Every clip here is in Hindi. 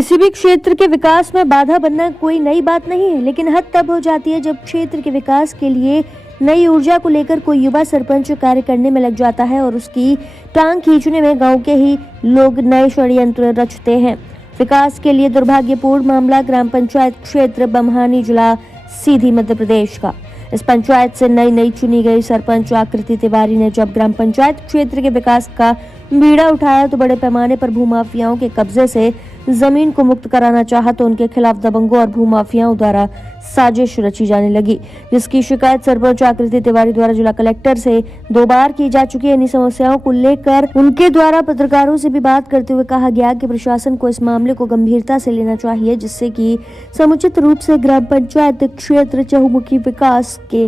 किसी भी क्षेत्र के विकास में बाधा बनना कोई नई बात नहीं है, लेकिन हद तब हो जाती है जब क्षेत्र के विकास के लिए नई ऊर्जा को लेकर कोई युवा सरपंच कार्य करने में लग जाता है और उसकी टांग खींचने में गांव के ही लोग नए षड्यंत्र रचते हैं। विकास के लिए दुर्भाग्यपूर्ण मामला ग्राम पंचायत क्षेत्र बमहानी, जिला सीधी, मध्य प्रदेश का। इस पंचायत से नई चुनी गई सरपंच आकृति तिवारी ने जब ग्राम पंचायत क्षेत्र के विकास का बीड़ा उठाया तो बड़े पैमाने पर भूमाफियाओं के कब्जे से जमीन को मुक्त कराना चाहा तो उनके खिलाफ दबंगों और भूमाफियाओं द्वारा साजिश रची जाने लगी, जिसकी शिकायत सरपंच आकृति तिवारी द्वारा जिला कलेक्टर से 2 बार की जा चुकी है। इन्हीं समस्याओं को लेकर उनके द्वारा पत्रकारों से भी बात करते हुए कहा गया कि प्रशासन को इस मामले को गंभीरता से लेना चाहिए, जिससे कि समुचित रूप से ग्राम पंचायत क्षेत्र चहुमुखी विकास के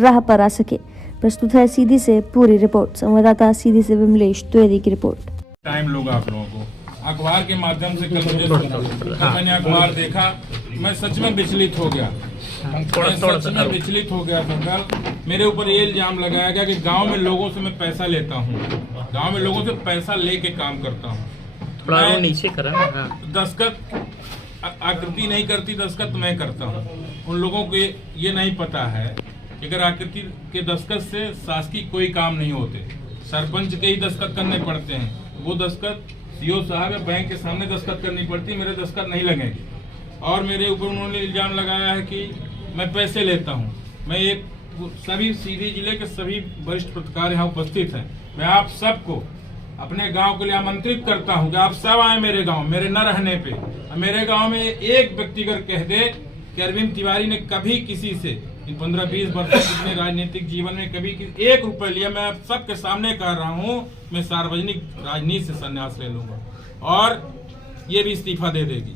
राह पर आ सके। प्रस्तुत है सीधी से पूरी रिपोर्ट। संवाददाता सीधी से विमलेश द्विवेदी की रिपोर्ट। टाइम लोग आप लोगों को अखबार के माध्यम से कल मुझे मैंने अखबार देखा, मैं सच में विचलित हो गया। कल मेरे ऊपर ये इल्जाम लगाया गया कि गांव में लोगों से मैं पैसा लेता हूं, गांव में लोगों से पैसा लेके काम करता हूं। थोड़ा नीचे करा, दस्तखत आकृति नहीं करती, दस्तखत मैं करता हूं। उन लोगों को ये नहीं पता है कि अगर आकृति के दस्तखत से शासकीय कोई काम नहीं होते, सरपंच के ही दस्तखत करने पड़ते हैं। वो दस्तखत सीओ साहब या बैंक के सामने दस्तखत करनी पड़ती, मेरे दस्तखत नहीं लगेंगे। और मेरे ऊपर उन्होंने इल्जाम लगाया है कि मैं पैसे लेता हूं। मैं एक सभी सीधी जिले के सभी वरिष्ठ पत्रकार यहाँ उपस्थित हैं, मैं आप सबको अपने गांव के लिए आमंत्रित करता हूं कि आप सब आए मेरे गांव, मेरे न रहने पे। मेरे गांव में एक व्यक्ति अगर कह दे कि अरविंद तिवारी ने कभी किसी से इन 15-20 वर्षों अपने राजनीतिक जीवन में कभी 1 रुपए लिया, मैं आप सबके सामने कह रहा हूं, मैं सार्वजनिक राजनीति से संन्यास ले लूंगा और ये भी इस्तीफा दे देगी।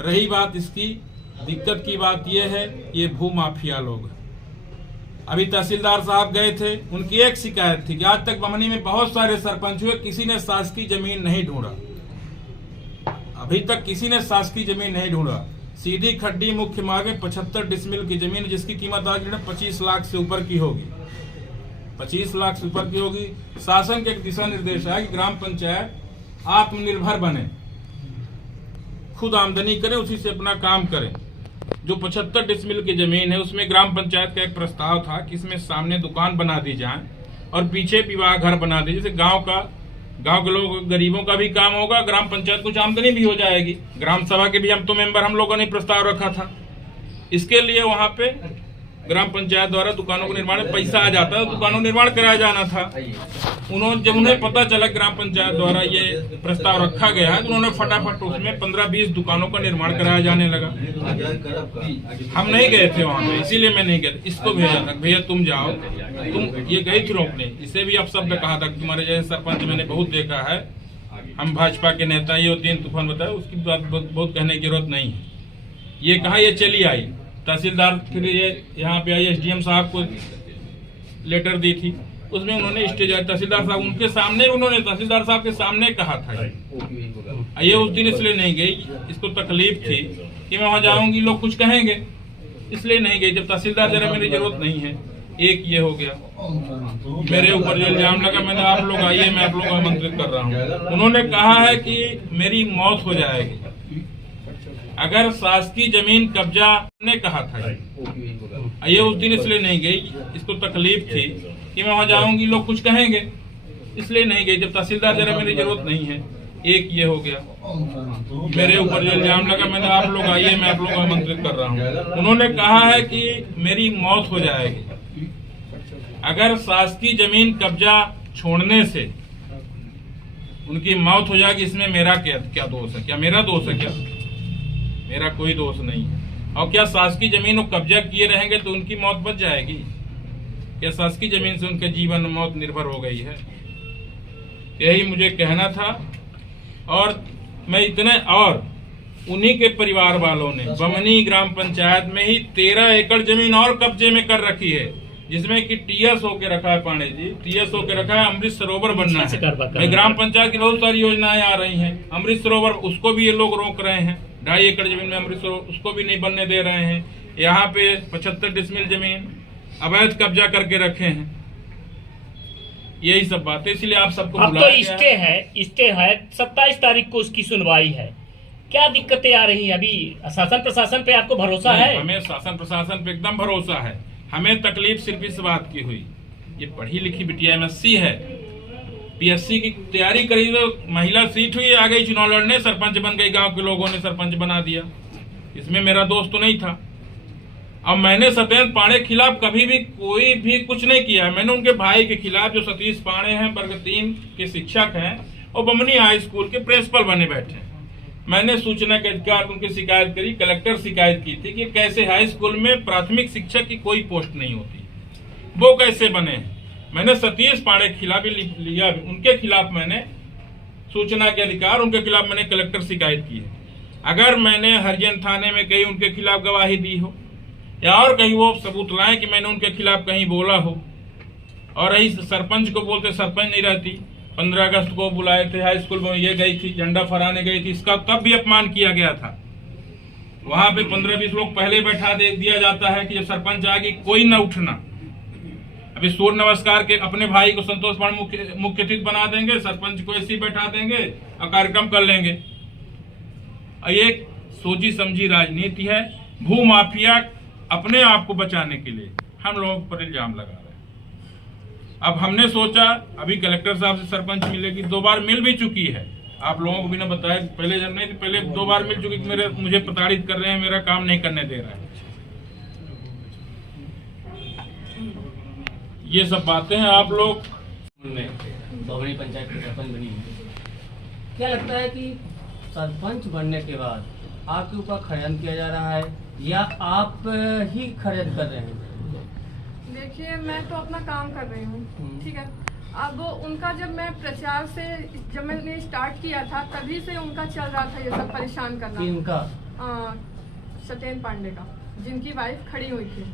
रही बात इसकी दिक्कत की बात ये है, ये भूमाफिया लोग। अभी तहसीलदार साहब गए थे, उनकी एक शिकायत थी कि आज तक बमनी में बहुत सारे सरपंच हुए, किसी ने शासकीय जमीन नहीं ढूंढा। अभी तक किसी ने शासकीय जमीन नहीं ढूंढा। सीधी खड्डी मुख्य मार्ग में 75 डिसमिल की जमीन, जिसकी कीमत आज 25 लाख से ऊपर की होगी, 25 लाख से ऊपर की होगी। शासन के एक दिशा निर्देश है कि ग्राम पंचायत आत्मनिर्भर बने, खुद आमदनी करे, उसी से अपना काम करें। जो 75 डिसमिल की जमीन है उसमें ग्राम पंचायत का एक प्रस्ताव था कि इसमें सामने दुकान बना दी जाए और पीछे विवाह घर बना दी, जैसे गांव के लोग गरीबों का भी काम होगा, ग्राम पंचायत कुछ आमदनी भी हो जाएगी। ग्राम सभा के भी हम लोगों ने प्रस्ताव रखा था। इसके लिए वहां पे ग्राम पंचायत द्वारा दुकानों को निर्माण में पैसा आ जाता है, दुकानों निर्माण कराया जाना था। जब उन्हें पता चला ग्राम पंचायत द्वारा ये प्रस्ताव रखा गया है तो उन्होंने फटाफट उसमें 15-20 दुकानों का निर्माण कराया जाने लगा। हम नहीं गए थे वहां पे, इसीलिए मैं नहीं गया। इसको भेजा था, भैया तुम जाओ, तुम ये गई थी रोकने। इसे भी आप सब ने कहा था कि तुम्हारे जैसे सरपंच मैंने बहुत देखा है, हम भाजपा के नेता, ये उद्दीन तूफान बताया, उसकी बात बहुत कहने की जरूरत नहीं है। ये कहा, ये चली आई तहसीलदार, फिर ये यहाँ पे आई, एसडीएम साहब को लेटर दी थी, उसमें उन्होंने तहसीलदार साहब उनके सामने, उन्होंने तहसीलदार साहब के सामने कहा था। ये उस दिन इसलिए नहीं गई, इसको तकलीफ थी कि मैं वहां जाऊंगी लोग कुछ कहेंगे, इसलिए नहीं गई। जब तहसीलदार जरा मेरी जरूरत नहीं है, एक ये हो गया। मेरे ऊपर जो इल्जाम लगा, मैंने आप लोग आइए, मैं आप लोग को आमंत्रित कर रहा हूँ। उन्होंने कहा है कि मेरी मौत हो जाएगी अगर शासकीय जमीन कब्जा, ने कहा था। ये उस दिन इसलिए नहीं गई, इसको तकलीफ थी कि मैं वहां जाऊंगी लोग कुछ कहेंगे, इसलिए नहीं गई। जब तहसीलदार जरा मेरी जरूरत नहीं है, एक ये हो गया। मेरे ऊपर जो इल्जाम लगा, मैंने आप लोग आइए, मैं आप लोग को आमंत्रित कर रहा हूँ। उन्होंने कहा है कि मेरी मौत हो जाएगी अगर शासकीय जमीन कब्जा छोड़ने से उनकी मौत हो जाएगी। इसमें मेरा क्या दोष है? क्या मेरा दोष है? क्या मेरा कोई दोष नहीं है। और क्या शासकीय जमीन को कब्जा किए रहेंगे तो उनकी मौत बच जाएगी? क्या शासकीय जमीन से उनके जीवन मौत निर्भर हो गई है? यही मुझे कहना था। और मैं और उन्हीं के परिवार वालों ने बमनी ग्राम पंचायत में ही 13 एकड़ जमीन और कब्जे में कर रखी है, जिसमें कि टीएस होके रखा है, पांडे जी, टीएस होके रखा है, अमृत सरोवर बनना है। ग्राम पंचायत की बहुत सारी योजनाएं आ रही हैं, अमृत सरोवर उसको भी ये लोग रोक रहे हैं। 2.5 एकड़ जमीन में अमृत सरोवर उसको भी नहीं बनने दे रहे हैं। यहाँ पे 75 डिसमिल जमीन अवैध कब्जा करके रखे हैं। यही सब बातें, इसलिए आप सबको अब तो स्टे है 27 तारीख को उसकी सुनवाई है, क्या दिक्कतें आ रही हैं अभी? शासन प्रशासन पे आपको भरोसा है? हमें शासन प्रशासन पे एकदम भरोसा है। हमें तकलीफ सिर्फ इस बात की हुई, ये पढ़ी लिखी बिटिया MSc है, PSC की तैयारी करी तो महिला सीट हुई, आ गई चुनाव लड़ने, सरपंच बन गई, गांव के लोगों ने सरपंच बना दिया। इसमें मेरा दोस्त तो नहीं था। अब मैंने सत्येंद्र पांडे के खिलाफ कभी भी कोई भी कुछ नहीं किया। मैंने उनके भाई के खिलाफ, जो सतीश पांडे हैं, वर्ग 3 के शिक्षक हैं और बमनी हाई स्कूल के प्रिंसिपल बने बैठे हैं, मैंने सूचना के अधिकार उनकी शिकायत करी। कलेक्टर शिकायत की थी कि कैसे हाई स्कूल में प्राथमिक शिक्षक की कोई पोस्ट नहीं होती, वो कैसे बने। मैंने सतीश पांडे के खिलाफ लिया, उनके खिलाफ मैंने सूचना के अधिकार, उनके खिलाफ मैंने कलेक्टर शिकायत की है। अगर मैंने हरिजन थाने में कहीं उनके खिलाफ गवाही दी हो या और कहीं वो सबूत लाएं कि मैंने उनके खिलाफ कहीं बोला हो। और रही सरपंच को बोलते, सरपंच नहीं रहती, 15 अगस्त को बुलाए थे हाई स्कूल में, ये गई थी, झंडा फहराने गई थी, इसका तब भी अपमान किया गया था। वहां पे 15-20 लोग पहले बैठा दिया जाता है कि जब सरपंच आएगी कोई न उठना। अभी सूर्य नमस्कार के अपने भाई को संतोष पांडे मुख्य अतिथि बना देंगे, सरपंच को ऐसे ही बैठा देंगे और कार्यक्रम कर लेंगे। ये सोची समझी राजनीति है। भू माफिया अपने आप को बचाने के लिए हम लोगों पर इल्जाम लगा रहे हैं। अब हमने सोचा अभी कलेक्टर साहब से सरपंच मिलेगी, 2 बार मिल भी चुकी है। आप लोगों को भी ना बताया, पहले जब नहीं, पहले 2 बार मिल चुकी, मुझे प्रताड़ित कर रहे हैं, मेरा काम नहीं करने दे रहा है। ये सब बातें हैं आप लोग बमनी पंचायत की सरपंच बनी है। क्या लगता है कि सरपंच बनने के बाद आपके ऊपर षड्यंत्र किया जा रहा है या आप ही षड्यंत्र कर रहे हैं? देखिए, मैं तो अपना काम कर रही हूँ, ठीक है। अब उनका जब मैं प्रचार से जब मैंने स्टार्ट किया था तभी से उनका चल रहा था ये सब परेशान करना। इनका सत्येंद्र पांडे का, जिनकी वाइफ खड़ी हुई थी,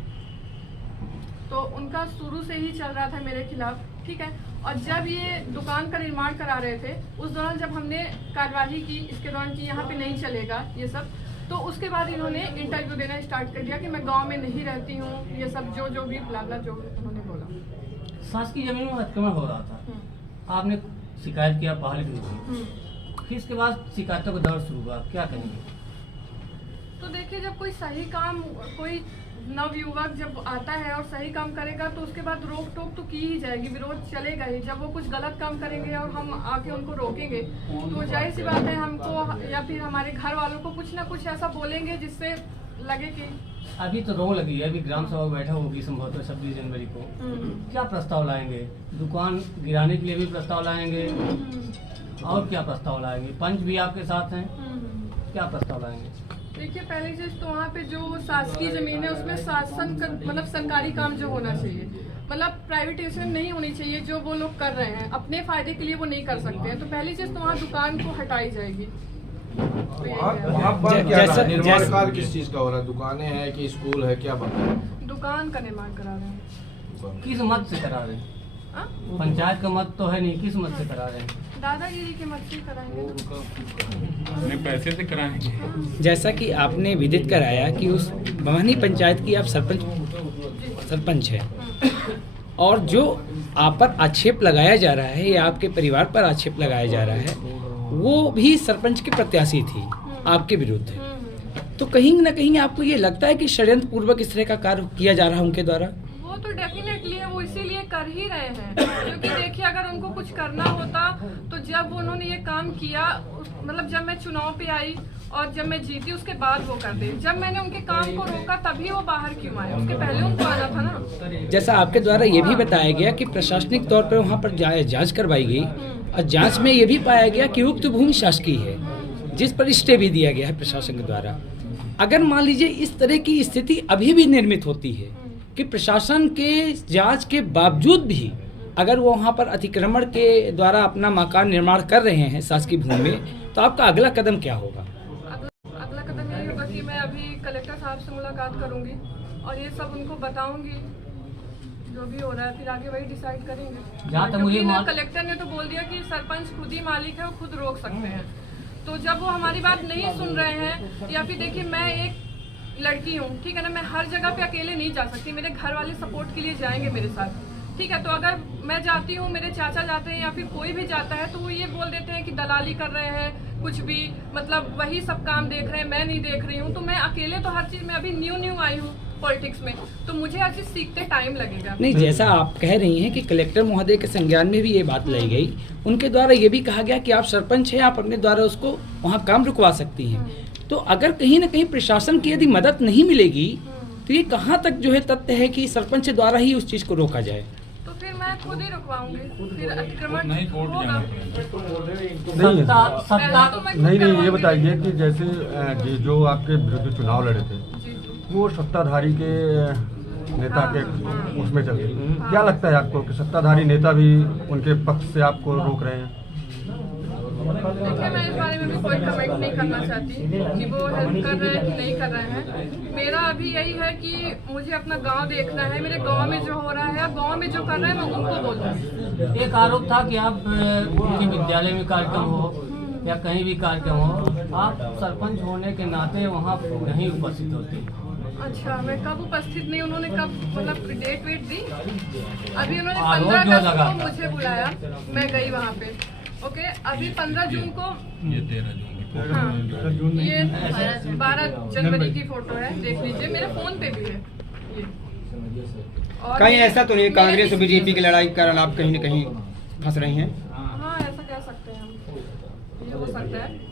तो उनका शुरू से ही चल रहा था मेरे खिलाफ, ठीक है। और जब ये दुकान का निर्माण करा रहे थे उस दौरान जब हमने कार्यवाही की इसके दौरान कि यहाँ पे नहीं चलेगा ये सब, तो उसके बाद इन्होंने इंटरव्यू देना स्टार्ट कर दिया कि मैं गांव में नहीं रहती हूँ, ये सब जो भी ब्लाब्ला जो उन्होंने बोला। शासकीय जमीन में अतिक्रमण हो रहा था, आपने शिकायत किया, पहले भी की, फिर इसके बाद शिकायतों का दौर शुरू हुआ, क्या कहेंगे? तो देखिए, जब कोई सही काम, कोई नवयुवक जब आता है और सही काम करेगा तो उसके बाद रोक टोक तो की ही जाएगी, विरोध चलेगा ही। जब वो कुछ गलत काम करेंगे और हम आके उनको रोकेंगे तो जाहिर सी बात है हमको या फिर हमारे घर वालों को कुछ ना कुछ ऐसा बोलेंगे जिससे लगे कि अभी तो रोक लगी है, अभी ग्राम सभा बैठा होगी संभवतः 26 जनवरी को, क्या प्रस्ताव लाएंगे? दुकान गिराने के लिए भी प्रस्ताव लाएंगे और क्या प्रस्ताव लाएंगे? पंच भी आपके साथ हैं, क्या प्रस्ताव लाएंगे? देखिए, पहली चीज तो वहाँ पे जो शासकीय जमीन है उसमें शासन का मतलब सरकारी काम जो होना चाहिए, मतलब प्राइवेटाइजेशन नहीं होनी चाहिए। जो वो लोग कर रहे हैं अपने फायदे के लिए वो नहीं कर सकते हैं, तो पहली चीज तो वहाँ दुकान को हटाई जाएगी। निर्माण कार्य किस चीज का हो रहा है? दुकानें हैं कि स्कूल है, क्या बन रहा है? दुकान का निर्माण करा रहे हैं। किस मत से करा रहे हैं? पंचायत का मत तो है नहीं, किस मत से करा रहे हैं? दादागिरी के मत से कराएंगे, अपने पैसे से कराएंगे। जैसा कि आपने विदित कराया कि उस बमनी पंचायत की आप सरपंच है, और जो आप पर आक्षेप लगाया जा रहा है या आपके परिवार पर आक्षेप लगाया जा रहा है, वो भी सरपंच की प्रत्याशी थी आपके विरुद्ध। तो कहीं ना कहीं आपको ये लगता है कि षड्यंत्र पूर्वक इस तरह का कार्य किया जा रहा है उनके द्वारा? वो तो डेफिनेटली है, वो इसीलिए कर ही रहे हैं क्योंकि देखिए, अगर उनको कुछ करना होता तो जब उन्होंने ये काम किया, मतलब जब मैं चुनाव पे आई और जब मैं जीती उसके बाद वो कर दे। जब मैंने उनके काम को रोका तभी वो बाहर क्यों आए? उसके पहले उनको आना था ना। जैसा आपके द्वारा ये भी बताया गया कि प्रशासनिक तौर पर वहाँ पर जांच करवाई गई और जांच में ये भी पाया गया कि उक्त भूमि शासकीय है, जिस पर स्टे भी दिया गया है प्रशासन के द्वारा। अगर मान लीजिए इस तरह की स्थिति अभी भी निर्मित होती है कि प्रशासन के जांच के बावजूद भी अगर वो वहाँ पर अतिक्रमण के द्वारा अपना मकान निर्माण कर रहे हैं शासकीय भूमि में, तो आपका अगला कदम क्या होगा? अगला कदम यही होगा कि मैं अभी कलेक्टर साहब से मुलाकात करूंगी और ये सब उनको बताऊंगी, जो भी हो रहा है फिर आगे वही डिसाइड करेंगे। क्योंकि कलेक्टर ने तो बोल दिया कि सरपंच खुद ही मालिक है, वो खुद रोक सकते हैं। तो जब वो हमारी बात नहीं सुन रहे हैं, या फिर देखिए, मैं एक लड़की हूँ, ठीक है ना, मैं हर जगह पे अकेले नहीं जा सकती, मेरे घर वाले सपोर्ट के लिए जाएंगे मेरे साथ, ठीक है, तो अगर मैं जाती हूँ, मेरे चाचा जाते हैं या फिर कोई भी जाता है, तो वो ये बोल देते हैं कि दलाली कर रहे हैं, कुछ भी मतलब वही सब काम देख रहे हैं, मैं नहीं देख रही हूँ। तो मैं अकेले तो हर चीज़ में अभी न्यू आई हूँ पॉलिटिक्स में, तो मुझे हर चीज़ सीखते टाइम लगेगा। नहीं, जैसा आप कह रही हैं कि कलेक्टर महोदय के संज्ञान में भी ये बात लाई गई, उनके द्वारा ये भी कहा गया कि आप सरपंच हैं, आप अपने द्वारा उसको वहाँ काम रुकवा सकती हैं। तो अगर कहीं ना कहीं प्रशासन की यदि मदद नहीं मिलेगी तो ये कहाँ तक जो है तथ्य है कि सरपंच द्वारा ही उस चीज़ को रोका जाए? तो फिर मैं खुद ही रुकवाऊंगी, फिर अतिक्रमण नहीं, कोर्ट होगा। जाना पड़ेगा। नहीं ये बताइए कि जैसे जो आपके विरुद्ध चुनाव लड़े थे जी जी। वो सत्ताधारी के नेता के उसमें चल गए, क्या लगता है आपको कि सत्ताधारी नेता भी उनके पक्ष से आपको रोक रहे हैं? देखिए, मैं इस बारे में भी कोई कमेंट नहीं करना चाहती कि वो हेल्प कर रहे हैं कि नहीं कर रहे हैं। मेरा अभी यही है कि मुझे अपना गांव देखना है, मेरे गांव में जो हो रहा है, गांव में जो कर रहे हैं मैं उनको बोलूँ। एक आरोप था कि आप उनके विद्यालय में कार्यक्रम हो या कहीं भी कार्यक्रम हो, आप सरपंच होने के नाते वहाँ नहीं उपस्थित होते। अच्छा, मैं कब उपस्थित नहीं, उन्होंने कब मतलब डेट वेट दी? अभी उन्होंने आरोप 15 जो अगस्त लगा। को मुझे बुलाया, मैं गई वहाँ पे। ओके, अभी 15 जून को, ये 13 जून की हाँ, ये 12 जनवरी की फोटो है, देख लीजिए, मेरे फोन पे भी है ये। और कहीं ऐसा तो नहीं मेरे कांग्रेस और किसी- बीजेपी की लड़ाई के कारण आप कहीं न कहीं फंस रही हैं? हाँ, ऐसा कह सकते हैं हम, ये हो सकता है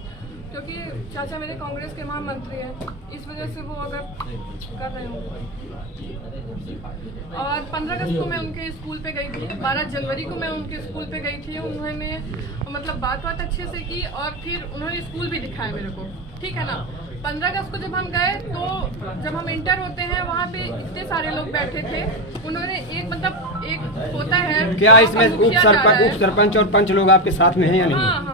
क्योंकि चाचा मेरे कांग्रेस के महामंत्री हैं, इस वजह से वो अगर कर रहे होंगे। और 15 अगस्त को मैं उनके स्कूल पे गई थी, 12 जनवरी को मैं उनके स्कूल पे गई थी, उन्होंने मतलब बात अच्छे से की और फिर उन्होंने स्कूल भी दिखाया मेरे को, ठीक है ना। 15 अगस्त को जब हम गए तो जब हम इंटर होते हैं वहाँ पे इतने सारे लोग बैठे थे, उन्होंने एक मतलब एक होता है क्या इसमें मुखिया जा रहा है। उप सरपंच और पंच लोग आपके साथ में हैं या नहीं? हाँ, हाँ।